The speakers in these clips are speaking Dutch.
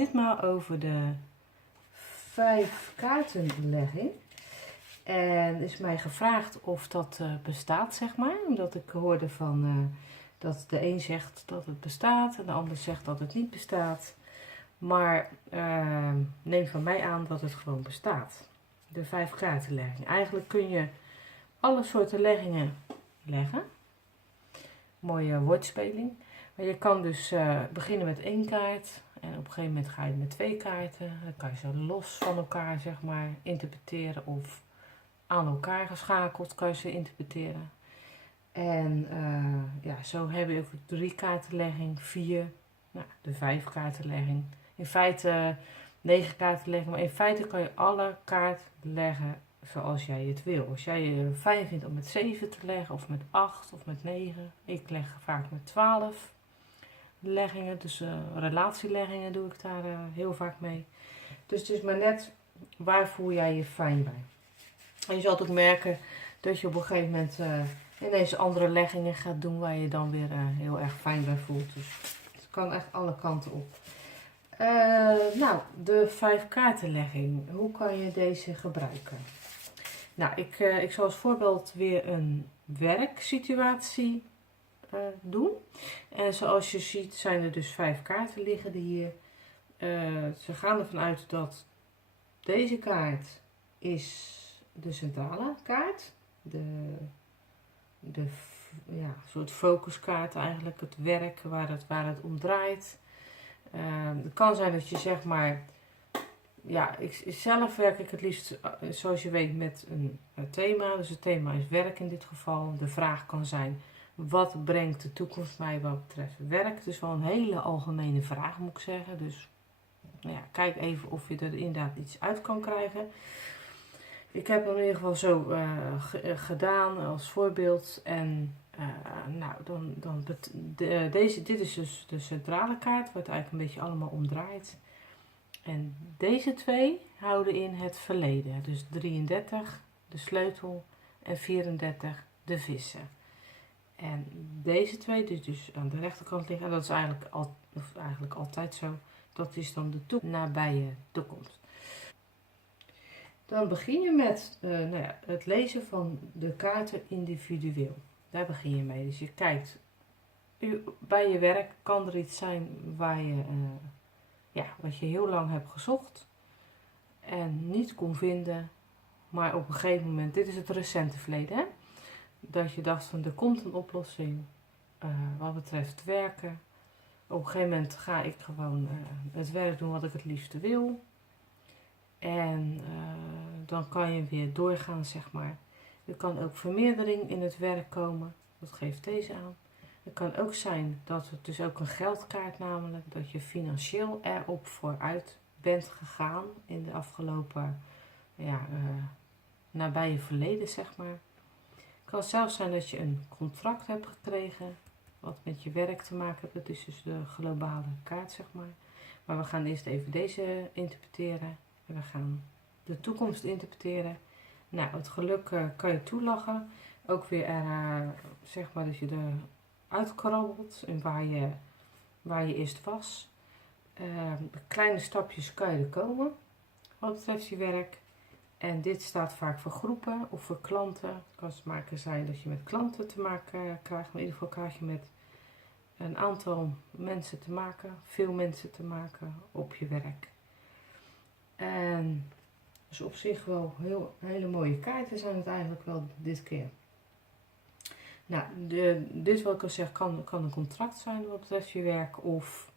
ditmaal over de 5 kaartenlegging. En is mij gevraagd of dat bestaat, zeg maar. Omdat ik hoorde van dat de een zegt dat het bestaat en de ander zegt dat het niet bestaat. Maar neem van mij aan dat het gewoon bestaat. De 5 kaartenlegging. Eigenlijk kun je alle soorten leggingen leggen. Mooie woordspeling. Maar je kan dus beginnen met 1 kaart. En op een gegeven moment ga je met 2 kaarten. Dan kan je ze los van elkaar, zeg maar, interpreteren. Of aan elkaar geschakeld kan je ze interpreteren. En ja, zo heb je ook 3 kaartenlegging, 4, nou, de 5 kaartenlegging. In feite 9 kaartenlegging, maar in feite kan je alle kaarten leggen zoals jij het wil. Als jij het fijn vindt om met 7 te leggen, of met 8, of met 9. Ik leg vaak met 12 leggingen, dus relatieleggingen doe ik daar heel vaak mee. Dus het is maar net waar voel jij je fijn bij. En je zult ook merken dat je op een gegeven moment ineens andere leggingen gaat doen waar je dan weer heel erg fijn bij voelt. Dus het kan echt alle kanten op. Nou, de 5 kaartenlegging. Hoe kan je deze gebruiken? Nou, ik zal als voorbeeld weer een werksituatie doen. En zoals je ziet zijn er dus 5 kaarten liggen hier. Ze gaan ervan uit dat deze kaart is de centrale kaart. De ja, soort focuskaart eigenlijk. Het werk waar het om draait. Het kan zijn dat je zeg maar... Ja, zelf werk ik het liefst, zoals je weet, met een thema. Dus het thema is werk in dit geval. De vraag kan zijn, wat brengt de toekomst mij wat betreft werk? Het is wel een hele algemene vraag, moet ik zeggen. Dus nou ja, kijk even of je er inderdaad iets uit kan krijgen. Ik heb hem in ieder geval zo gedaan als voorbeeld. En nou, dit is dus de centrale kaart, waar het eigenlijk een beetje allemaal om draait. En deze 2 houden in het verleden. Dus 33, de sleutel, en 34, de vissen. En deze 2, die dus aan de rechterkant liggen, en dat is eigenlijk altijd zo, dat is dan de nabije toekomst. Dan begin je met nou ja, het lezen van de kaarten individueel. Daar begin je mee. Dus je kijkt, bij je werk kan er iets zijn waar je... ja, wat je heel lang hebt gezocht en niet kon vinden, maar op een gegeven moment, dit is het recente verleden, hè? Dat je dacht van er komt een oplossing wat betreft werken. Op een gegeven moment ga ik gewoon het werk doen wat ik het liefste wil. En dan kan je weer doorgaan, zeg maar. Er kan ook vermeerdering in het werk komen, dat geeft deze aan. Het kan ook zijn dat het dus ook een geldkaart, namelijk dat je financieel erop vooruit bent gegaan in de afgelopen nabije verleden, zeg maar. Het kan zelfs zijn dat je een contract hebt gekregen wat met je werk te maken heeft. Dat is dus de globale kaart, zeg maar. Maar we gaan eerst even deze interpreteren. En we gaan de toekomst interpreteren. Nou, het geluk kan je toelachen. Ook weer zeg maar dat je er uitkrabbelt en waar je eerst was. Kleine stapjes kan je er komen wat betreft je werk. En dit staat vaak voor groepen of voor klanten. Het kan maken zijn dat je met klanten te maken krijgt. Maar in ieder geval krijg je met een aantal mensen te maken. Veel mensen te maken op je werk. En dus op zich wel hele mooie kaarten zijn het eigenlijk wel dit keer. Nou, dit wat ik al zeg kan een contract zijn wat betreft je werk of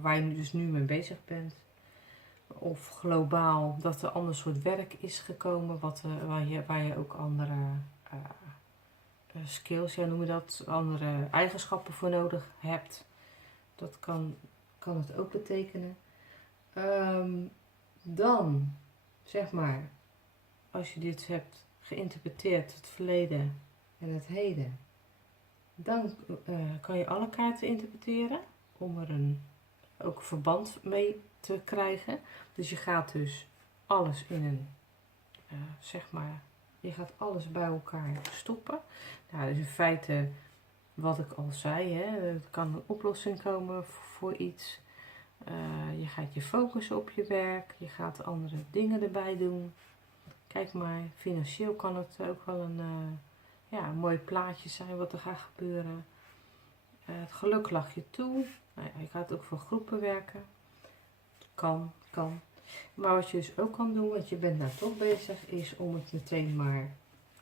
waar je dus nu mee bezig bent. Of globaal dat er een ander soort werk is gekomen waar je ook andere skills, ja, noem je dat, andere eigenschappen voor nodig hebt. Dat kan het ook betekenen. Dan, zeg maar, als je dit hebt geïnterpreteerd, het verleden en het heden, dan kan je alle kaarten interpreteren om er ook verband mee te krijgen. Dus je gaat dus alles in een, zeg maar, je gaat alles bij elkaar stoppen. Nou, dus in feite wat ik al zei, hè, er kan een oplossing komen voor iets. Je gaat je focussen op je werk. Je gaat andere dingen erbij doen. Kijk maar, financieel kan het ook wel een mooi plaatje zijn wat er gaat gebeuren. Het geluk lag je toe. Nou ja, je gaat ook voor groepen werken. Kan. Maar wat je dus ook kan doen, want je bent nou toch bezig, is om het meteen maar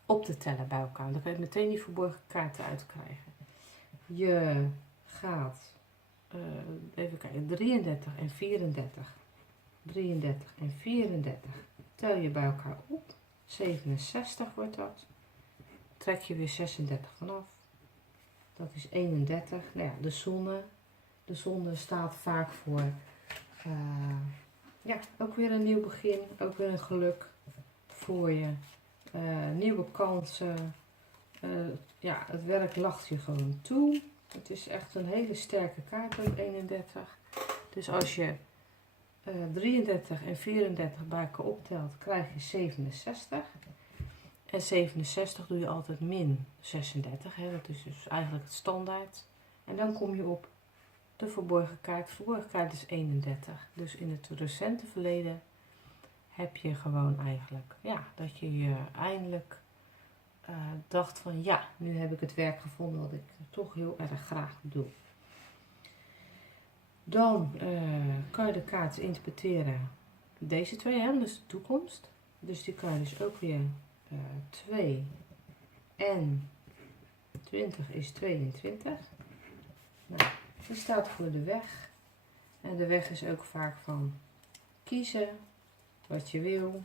op te tellen bij elkaar. Dan kan je meteen die verborgen kaarten uitkrijgen. Je gaat, even kijken, 33 en 34. 33 en 34 tel je bij elkaar op. 67 wordt dat. Trek je weer 36 vanaf. Dat is 31. Nou ja, de zonne. De zonne staat vaak voor ook weer een nieuw begin. Ook weer een geluk voor je. Nieuwe kansen. Het werk lacht je gewoon toe. Het is echt een hele sterke kaart ook 31. Dus als je 33 en 34 bij elkaar optelt, krijg je 67. En 67 doe je altijd min 36. Hè? Dat is dus eigenlijk het standaard. En dan kom je op de verborgen kaart. De verborgen kaart is 31. Dus in het recente verleden heb je gewoon eigenlijk, dat je eindelijk dacht van nu heb ik het werk gevonden wat ik toch heel erg graag doe. Dan kan je de kaart interpreteren. Deze twee, hè, dus de toekomst. Dus die kan je dus ook weer 2 en 20 is 22. Nou, die staat voor de weg. En de weg is ook vaak van kiezen wat je wil.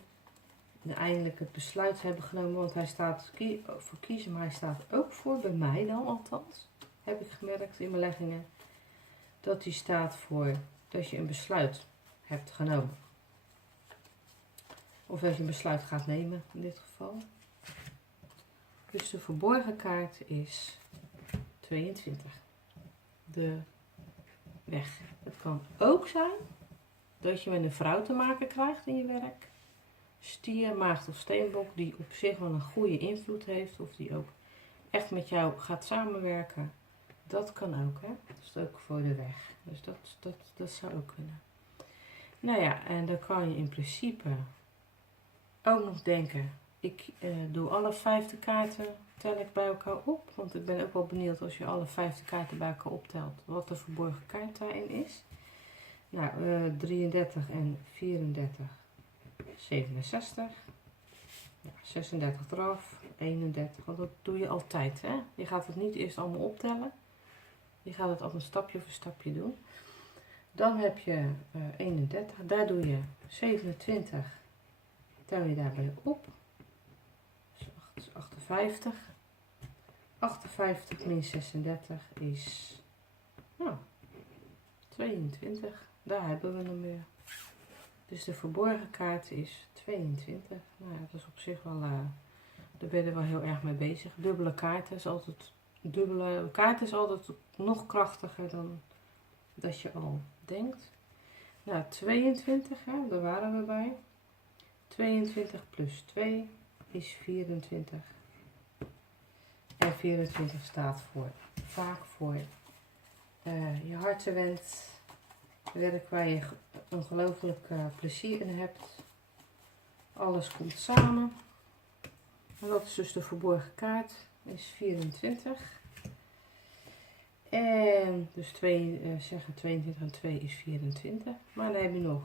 En eindelijk het besluit hebben genomen, want hij staat voor kiezen, maar hij staat ook voor, bij mij dan althans, heb ik gemerkt in mijn leggingen, dat hij staat voor dat je een besluit hebt genomen. Of dat je een besluit gaat nemen in dit geval. Dus de verborgen kaart is 22. De weg. Het kan ook zijn dat je met een vrouw te maken krijgt in je werk. Stier, maagd of steenbok, die op zich wel een goede invloed heeft. Of die ook echt met jou gaat samenwerken. Dat kan ook, hè. Dat is ook voor de weg. Dus dat zou ook kunnen. Nou ja, en dan kan je in principe ook nog denken, ik doe alle 5 kaarten, tel ik bij elkaar op. Want ik ben ook wel benieuwd als je alle 5 kaarten bij elkaar optelt, wat de verborgen kaart daarin is. Nou, 33 en 34, 67. Ja, 36 eraf, 31, want dat doe je altijd, hè. Je gaat het niet eerst allemaal optellen. Je gaat het allemaal stapje voor stapje doen. Dan heb je 31, daar doe je 27, tel je daarbij op. Dus 58. 58 min 36 is 22. Daar hebben we hem weer. Dus de verborgen kaart is 22. Nou ja, dat is op zich wel, daar ben je er wel heel erg mee bezig. Dubbele kaart is altijd, nog krachtiger dan dat je al denkt. Nou, 22, hè, daar waren we bij. 22 plus 2 is 24. En 24 staat vaak voor je hartenwens, werk waar je ongelooflijk plezier in hebt. Alles komt samen. En dat is dus de verborgen kaart, is 24. En dus 22 en 2 is 24. Maar dan heb je nog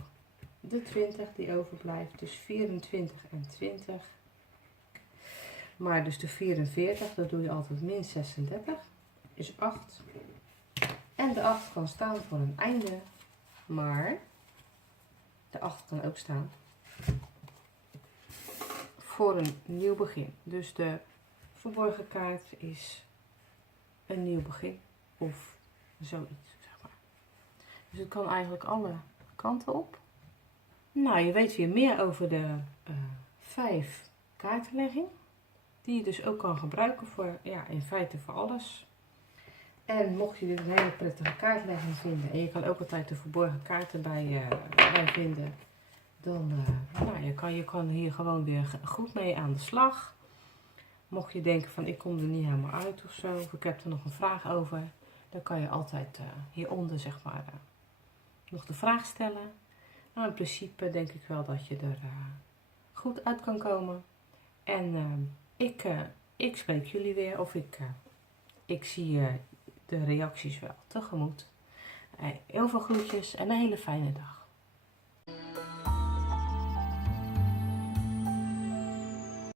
de 20 die overblijft, dus 24 en 20. Maar dus de 44, dat doe je altijd min 36, is 8. En de 8 kan staan voor een einde, maar de 8 kan ook staan voor een nieuw begin. Dus de verborgen kaart is een nieuw begin of zoiets, zeg maar. Dus het kan eigenlijk alle kanten op. Nou, je weet weer meer over de 5 kaartenlegging. Die je dus ook kan gebruiken voor, in feite voor alles. En mocht je dit een hele prettige kaartlegging vinden, en je kan ook altijd de verborgen kaarten bij vinden, dan je kan hier gewoon weer goed mee aan de slag. Mocht je denken van ik kom er niet helemaal uit of zo, of ik heb er nog een vraag over, dan kan je altijd hieronder zeg maar nog de vraag stellen. Nou, in principe denk ik wel dat je er goed uit kan komen. En ik spreek jullie weer of ik zie de reacties wel tegemoet. Heel veel groetjes en een hele fijne dag.